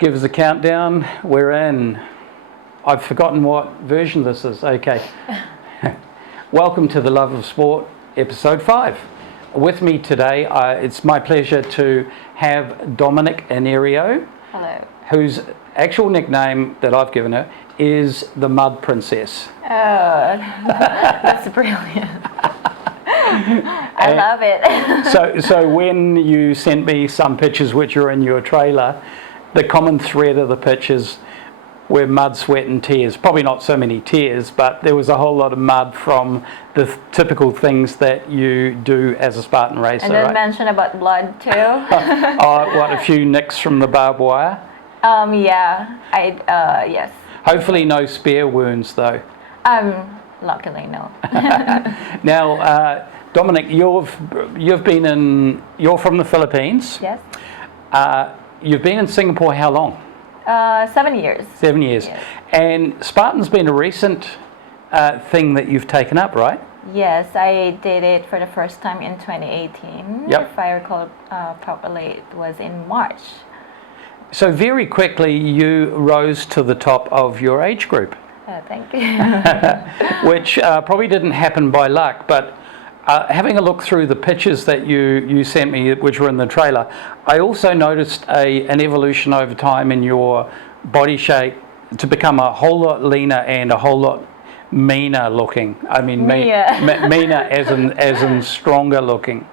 give us a countdown. We're in. I've forgotten what version this is. Okay. Welcome to The Love of Sport, episode 5. With me today, it's my pleasure to have Dominique Enerio. Hello. Whose actual nickname that I've given her is the Mud Princess. Oh, that's brilliant. I love it. So when you sent me some pictures which are in your trailer, the common thread of the pictures were mud, sweat and tears. Probably not so many tears, but there was a whole lot of mud from the typical things that you do as a Spartan racer, And then right? mention about blood too. What, a few nicks from the barbed wire? Yes. Hopefully no spare wounds though. Luckily no. Now, Dominique, you're from the Philippines. Yes. You've been in Singapore how long? 7 years. 7 years. Yes. And Spartan's been a recent thing that you've taken up, right? Yes, I did it for the first time in 2018. Yep. If I recall properly, it was in March. So very quickly you rose to the top of your age group. Thank you. Which probably didn't happen by luck, but having a look through the pictures that you sent me, which were in the trailer, I also noticed an evolution over time in your body shape to become a whole lot leaner and a whole lot meaner looking. I mean, meaner as in stronger looking.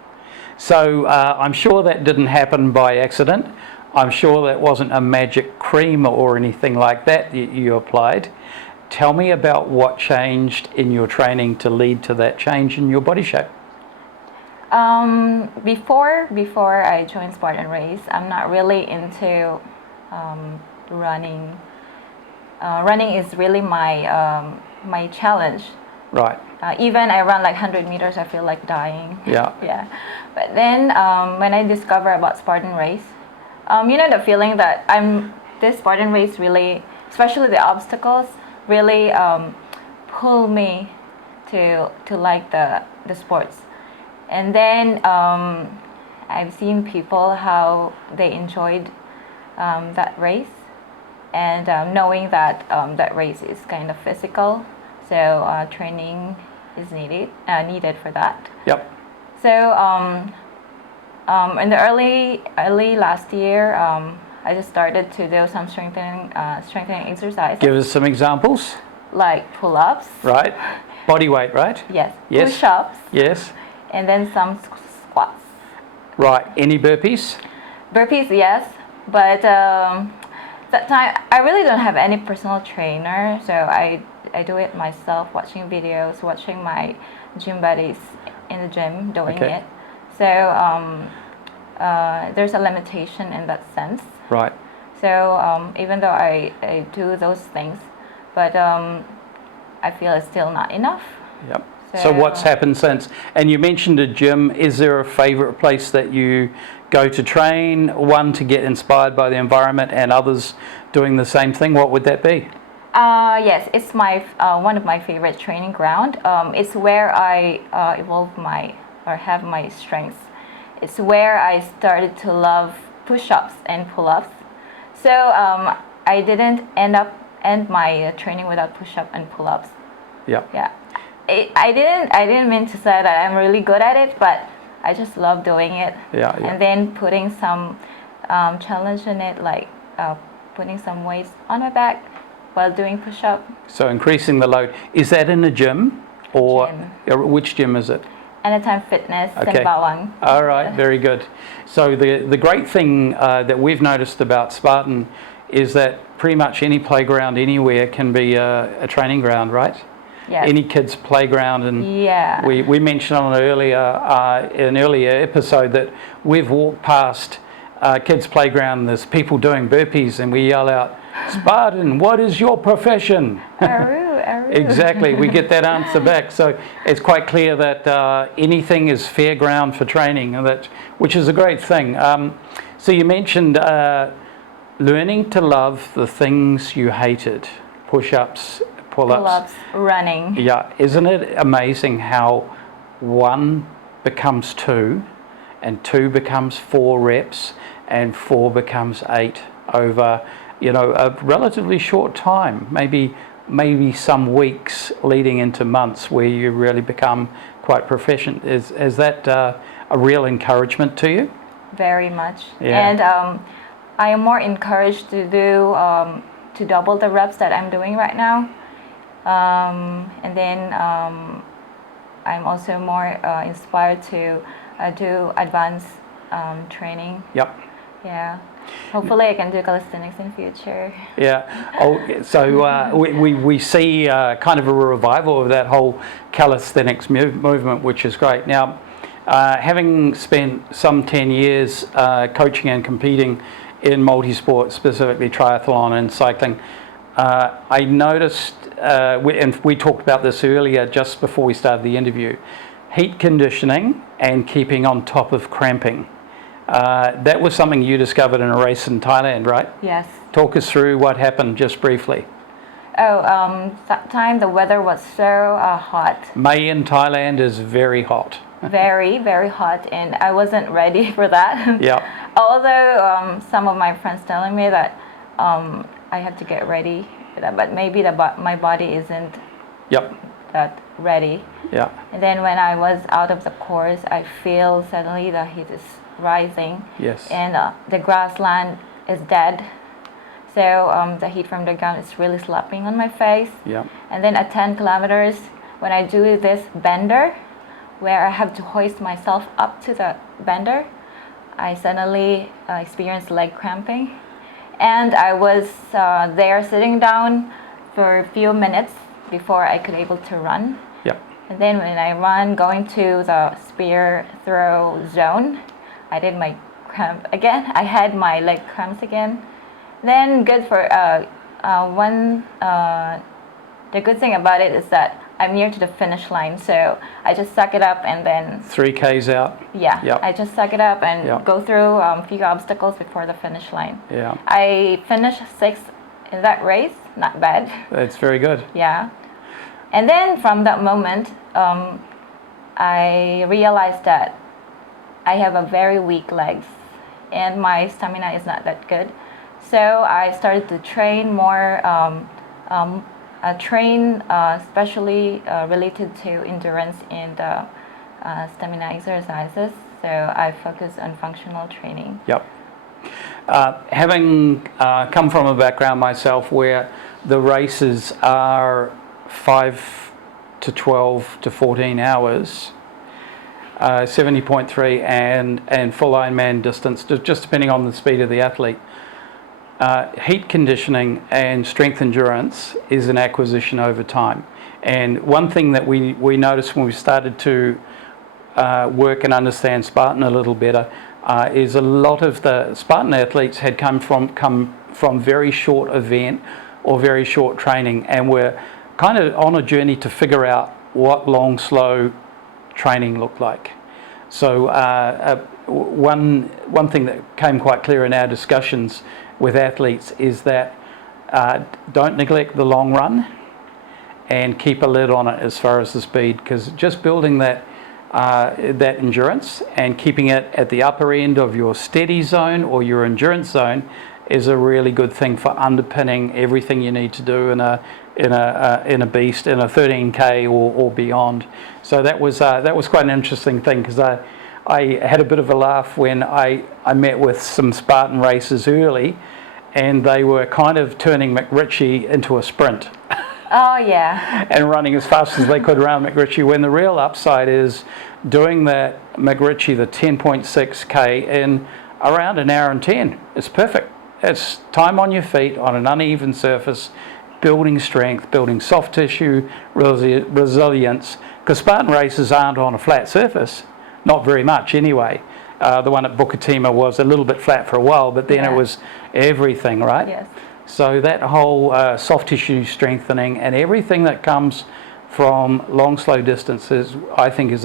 So I'm sure that didn't happen by accident. I'm sure that wasn't a magic cream or anything like that you applied. Tell me about what changed in your training to lead to that change in your body shape. Before I joined Spartan Race, I'm not really into running. Running is really my challenge. Right. Even I run like 100 meters, I feel like dying. Yeah. Yeah. But then when I discovered about Spartan Race, the feeling that this Spartan Race really, especially the obstacles, really pull me to like the sports. And then I've seen people how they enjoyed that race, and knowing that that race is kind of physical, so training is needed for that. Yep. So in the early last year, I just started to do some strengthening exercises. Give us some examples. Like pull-ups. Right. Body weight, right? Yes. Yes. Push-ups. Yes. And then some squats. Right. Any burpees? Burpees, yes. But that time, I really don't have any personal trainer, so I do it myself, watching videos, watching my gym buddies in the gym doing it. So there's a limitation in that sense. Right. So even though I do those things, but I feel it's still not enough. Yep. So what's happened since? And you mentioned a gym. Is there a favorite place that you go to train? One, to get inspired by the environment, and others doing the same thing. What would that be? Yes, it's my one of my favorite training ground. It's where I have my strengths. It's where I started to love push-ups and pull-ups. So I didn't end my training without push-up and pull-ups. Yeah. Yeah. I didn't mean to say that I'm really good at it, but I just love doing it. Yeah. And then putting some challenge in it, like putting some weights on my back while doing push-up. So increasing the load. Is that in a gym or which gym is it? Anytime Fitness in Okay. Bawang. All right, very good. So the great thing that we've noticed about Spartan is that pretty much any playground anywhere can be a training ground, right? Yes. Any kid's playground, and we mentioned on an earlier episode that we've walked past kids' playground. There's people doing burpees, and we yell out, "Spartan, what is your profession?" Aru, aru. Exactly, we get that answer back. So it's quite clear that anything is fair ground for training, and which is a great thing. So you mentioned learning to love the things you hated, push-ups, pull-ups, running. Yeah, isn't it amazing how 1 becomes 2, and 2 becomes 4 reps, and 4 becomes 8, over, a relatively short time, maybe some weeks leading into months where you really become quite proficient. Is that a real encouragement to you? Very much. Yeah. And I am more encouraged to do to double the reps that I'm doing right now. And then I'm also more inspired to do advanced training. Yep. Yeah. Hopefully I can do calisthenics in future. Yeah. Oh, so we see kind of a revival of that whole calisthenics movement, which is great. Now, having spent some 10 years coaching and competing in multisport, specifically triathlon and cycling, I noticed, and we talked about this earlier just before we started the interview, heat conditioning and keeping on top of cramping. That was something you discovered in a race in Thailand, right? Yes. Talk us through what happened just briefly. That time the weather was so hot. May in Thailand is very hot. Very, very hot, and I wasn't ready for that. Yeah. Although some of my friends telling me that I have to get ready for that, but maybe my body isn't Yep. that ready. Yeah. And then when I was out of the course, I feel suddenly the heat is rising. Yes. And the grassland is dead. So the heat from the ground is really slapping on my face. Yeah. And then at 10 kilometers, when I do this bender, where I have to hoist myself up to the bender, I suddenly experienced leg cramping. And I was there sitting down for a few minutes before I could able to run. Yep. And then when I run, going to the spear throw zone, I did my cramp again. I had my leg cramps again. Then good for the good thing about it is that I'm near to the finish line, so I just suck it up and then 3Ks out. yeah, Yep. I just suck it up and Yep. go through a few obstacles before the finish line. Yeah. I finished 6th in that race, not bad. That's very good. Yeah. And then from that moment, I realized that I have a very weak legs and my stamina is not that good. So I started to train more, especially related to endurance and stamina exercises. So I focus on functional training. Yep. Having come from a background myself where the races are 5 to 12 to 14 hours, 70.3 and full Ironman distance, just depending on the speed of the athlete. Heat conditioning and strength endurance is an acquisition over time. And one thing that we noticed when we started to work and understand Spartan a little better is a lot of the Spartan athletes had come from very short event or very short training, and were kind of on a journey to figure out what long, slow training looked like. So one thing that came quite clear in our discussions with athletes is that don't neglect the long run and keep a lid on it as far as the speed, because just building that endurance and keeping it at the upper end of your steady zone or your endurance zone is a really good thing for underpinning everything you need to do in a beast, in a 13K or beyond. So that was quite an interesting thing, because I had a bit of a laugh when I met with some Spartan racers early, and they were kind of turning McRitchie into a sprint. Oh yeah. And running as fast as they could around McRitchie, when the real upside is doing that McRitchie, the 10.6K, in around an hour and 10. It's perfect. It's time on your feet on an uneven surface, building strength, building soft tissue, resilience, because Spartan races aren't on a flat surface, not very much anyway. The one at Bukatima was a little bit flat for a while, but then it was everything, right? Yes. So that whole soft tissue strengthening and everything that comes from long, slow distances, I think is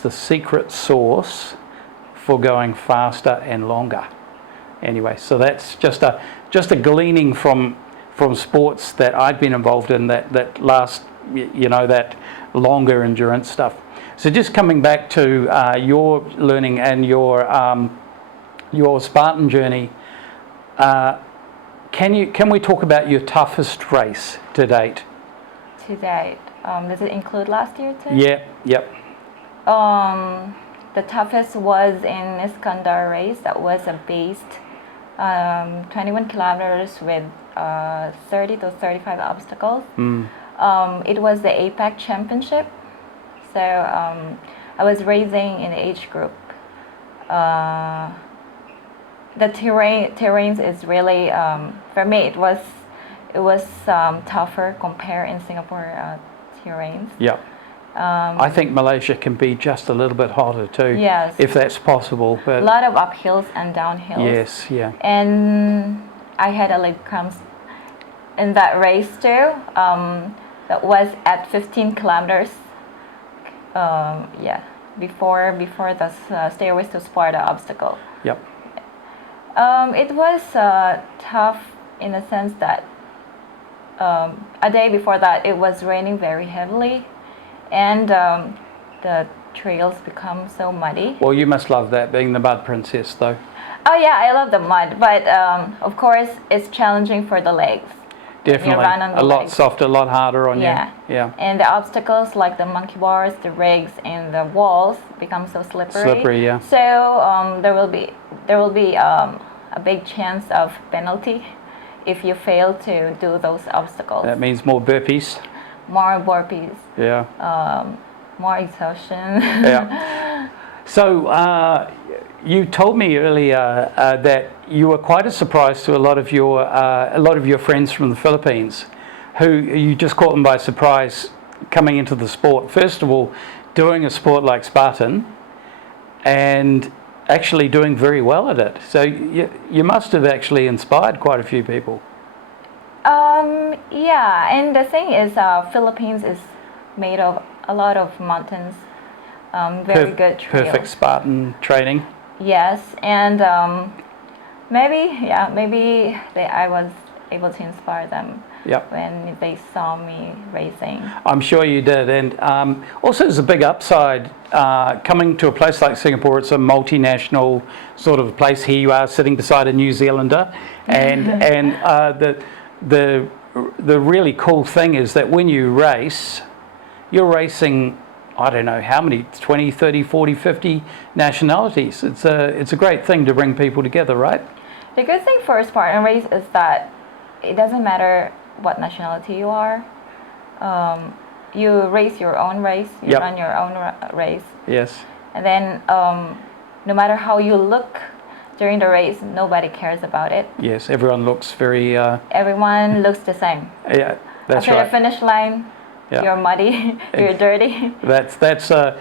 the secret sauce for going faster and longer. Anyway, so that's just a gleaning from sports that I've been involved in that last, that longer endurance stuff. So just coming back to your learning and your Spartan journey, Can we talk about your toughest race to date? To date, does it include last year too? Yeah, yep. The toughest was in Iskandar race. That was a based 21 kilometers with 30 to 35 obstacles. It was the APAC championship. So I was racing in the age group. The terrains is really for me it was tougher compared in Singapore terrains. Yeah. I think Malaysia can be just a little bit hotter too. Yes. If that's possible. But A lot of uphills and downhills. yes, yeah. And I had a leg cramps in that race too. That was at 15 kilometers. Before the Stairways to Sparta obstacle. Yep. It was tough in the sense that a day before that it was raining very heavily, and the trails become so muddy. Well, you must love that, being the mud princess, though. Oh yeah, I love the mud, but of course it's challenging for the legs. Definitely, run on the a lot legs. softer, a lot harder on Yeah. you. Yeah. And the obstacles like the monkey bars, the rigs, and the walls become so slippery. Slippery, yeah. So there will be a big chance of penalty if you fail to do those obstacles. That means more burpees. More burpees, Yeah. more exhaustion. Yeah. So you told me earlier that you were quite a surprise to a lot of your friends from the Philippines, who you just caught them by surprise coming into the sport. First of all, doing a sport like Spartan, and actually doing very well at it. So you must have actually inspired quite a few people. Yeah, and the thing is, Philippines is made of a lot of mountains, very good trails. Perfect Spartan training. Yes, and maybe I was able to inspire them. Yep. When they saw me racing. I'm sure you did, and also there's a big upside coming to a place like Singapore. It's a multinational sort of place. Here you are sitting beside a New Zealander, and the really cool thing is that when you race, you're racing, I don't know how many, 20, 30, 40, 50 nationalities. It's a great thing to bring people together, right? The good thing for a Spartan race is that it doesn't matter what nationality you are. You race your own race, you Yep. run your own race. Yes. And then no matter how you look during the race, nobody cares about it. Yes, everyone looks very... Everyone looks the same. yeah, that's After right. the finish line, Yeah. you're muddy, you're dirty. That's a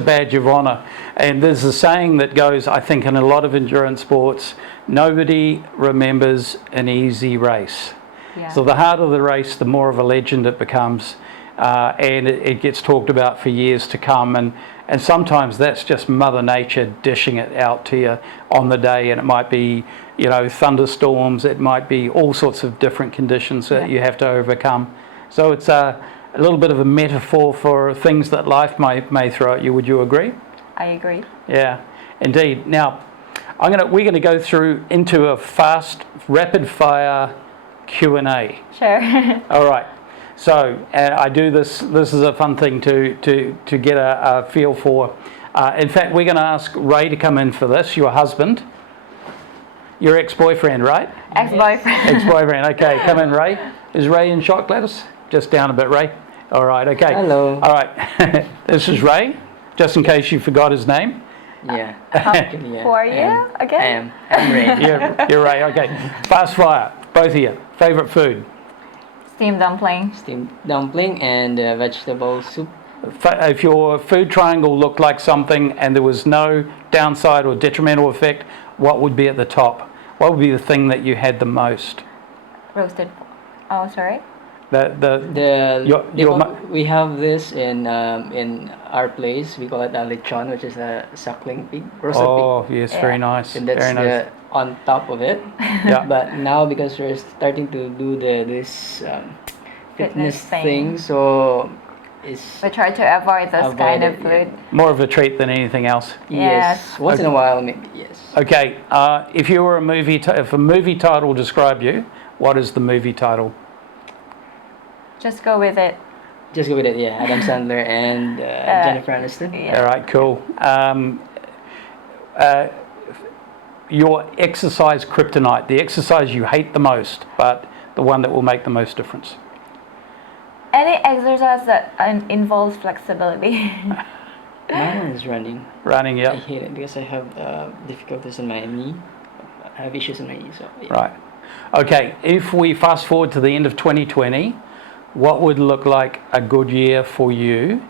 badge of honour. And there's a saying that goes, I think, in a lot of endurance sports, nobody remembers an easy race. Yeah. So the harder the race, the more of a legend it becomes, and it gets talked about for years to come. And sometimes that's just Mother Nature dishing it out to you on the day, and it might be, thunderstorms, it might be all sorts of different conditions that you have to overcome. So it's a little bit of a metaphor for things that life may throw at you. Would you agree? I agree. Yeah, indeed. Now, we're going to go through into a fast, rapid-fire Q&A. Sure. All right. So I do this. This is a fun thing to get a feel for. In fact, we're going to ask Ray to come in for this. Your husband, your ex-boyfriend, right? Ex-boyfriend. Ex-boyfriend. Okay, come in, Ray. Is Ray in shot, Gladys? Just down a bit, Ray. All right. Okay. Hello. All right. This is Ray. Just in case you forgot his name. Yeah. Who are you again? I'm Ray. You're Ray. Okay. Fast fire. Both of you. Favorite food? Steamed dumpling. Steamed dumpling and vegetable soup. If your food triangle looked like something and there was no downside or detrimental effect, what would be at the top? What would be the thing that you had the most? Roasted. Oh, sorry. We have this in our place. We call it a lechon, which is a suckling pig, roasted pig. Oh, yes, very nice. And that's very nice. on top of it. Yeah. But now because we're starting to do this fitness thing. thing, so is We try to avoid this kind of Avoid it, food. More of a treat than anything else. yes. Once in a while, maybe yes. Okay, if you were if a movie title described you, what is the movie title? Just go with it. Just go with it. Yeah, Adam Sandler and Jennifer Aniston. Yeah. All right, cool. Your exercise kryptonite, the exercise you hate the most, but the one that will make the most difference. Any exercise that involves flexibility. Mine is running. Running, I yep. hate it because I have difficulties in my knee. I have issues in my knee, so yeah. Right. Okay, if we fast forward to the end of 2020, what would look like a good year for you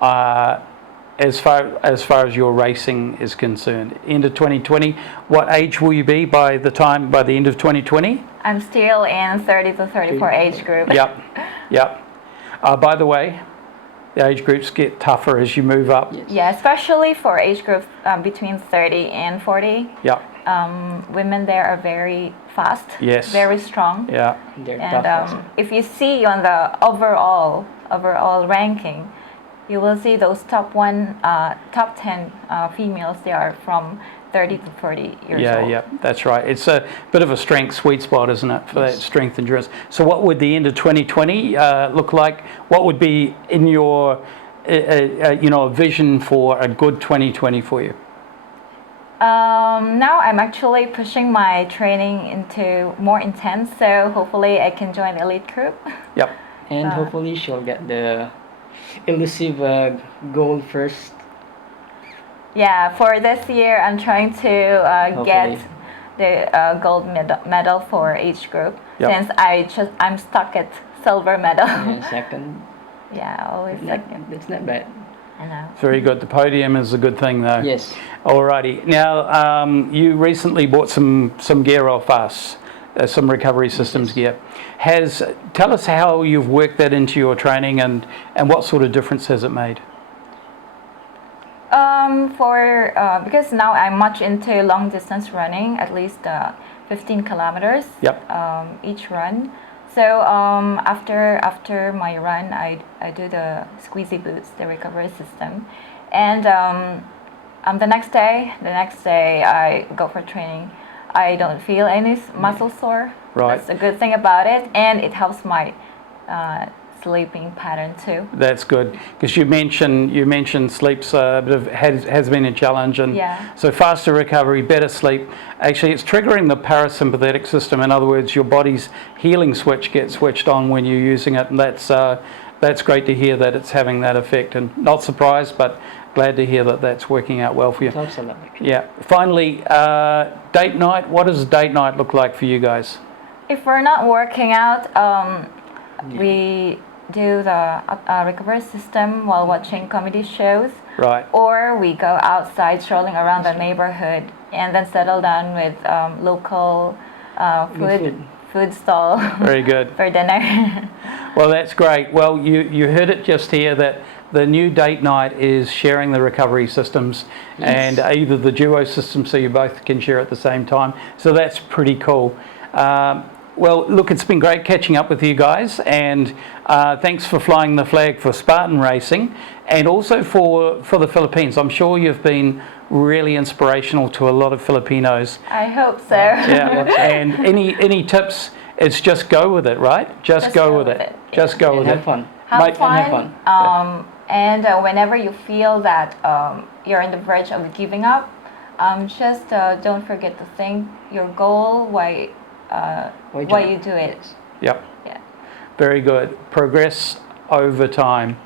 as far as your racing is concerned? End of 2020, what age will you be by the end of 2020? I'm still in 30 to 34 age group. Yep, yep. By the way, the age groups get tougher as you move up. Yes. Yeah, especially for age groups between 30 and 40. Yep, Women there are very fast, Yes. very strong. yeah, They're And tough also. if you see on the overall ranking, you will see those top 10 females. They are from 30 to 40 years yeah, old. yeah, that's right. It's a bit of a strength sweet spot, isn't it, for that Yes. strength endurance. So what would the end of 2020 look like? What would be in your, vision for a good 2020 for you? Now I'm actually pushing my training into more intense, so hopefully I can join the elite group. Yep, And hopefully she'll get the elusive gold first. Yeah, for this year I'm trying to get Hopefully. the gold medal for each group. Yep. Since I'm stuck at silver medal. And second, Yeah, always second. that's not bad. I know. very good. The podium is a good thing, though. Yes. Alrighty. Now, you recently bought some gear off us, some recovery systems gear. Tell us how you've worked that into your training and what sort of difference has it made? Because now I'm much into long distance running, at least 15 kilometers Yep. each run. So after my run, I do the squeezy boots, the recovery system, and the next day I go for training. I don't feel any muscle sore. Right. That's a good thing about it, and it helps my sleeping pattern too. That's good because you mentioned sleep's a bit of has been a challenge, and Yeah. so faster recovery, better sleep. Actually, it's triggering the parasympathetic system. In other words, your body's healing switch gets switched on when you're using it, and that's great to hear that it's having that effect. And not surprised, but glad to hear that that's working out well for you. It helps a lot. Yeah. Finally, date night. What does date night look like for you guys? If we're not working out, we do the recovery system while watching comedy shows, Right. or we go outside strolling around the neighborhood and then settle down with local food stall Very good. for dinner. Well, that's great. Well, you heard it just here that the new date night is sharing the recovery systems and either the duo system so you both can share at the same time. So that's pretty cool. Well, look, it's been great catching up with you guys, and thanks for flying the flag for Spartan Racing and also for the Philippines. I'm sure you've been really inspirational to a lot of Filipinos. I hope so. Yeah, and any tips? It's just go with it, right? Just go with it. Just go with And have it. fun. Have fun. Have fun. And whenever you feel that you're on the verge of giving up, just don't forget to think your goal, why you do it. Yep. Yeah. Very good. Progress over time.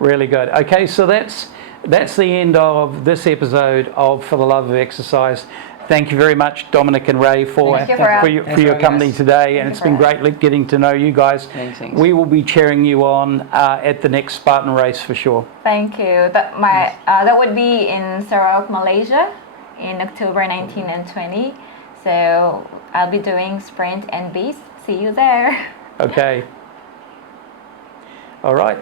Really good. Okay, so that's the end of this episode of For the Love of Exercise. Thank you very much, Dominique and Ray, for Thank you for your Thanks for company having us. today, and Thank it's you been for great getting to know you guys. Thanks. We will be cheering you on at the next Spartan race for sure. Thank you. That would be in Sarawak, Malaysia, in October 19 and 20. So I'll be doing sprint and beast. See you there. Okay. All right.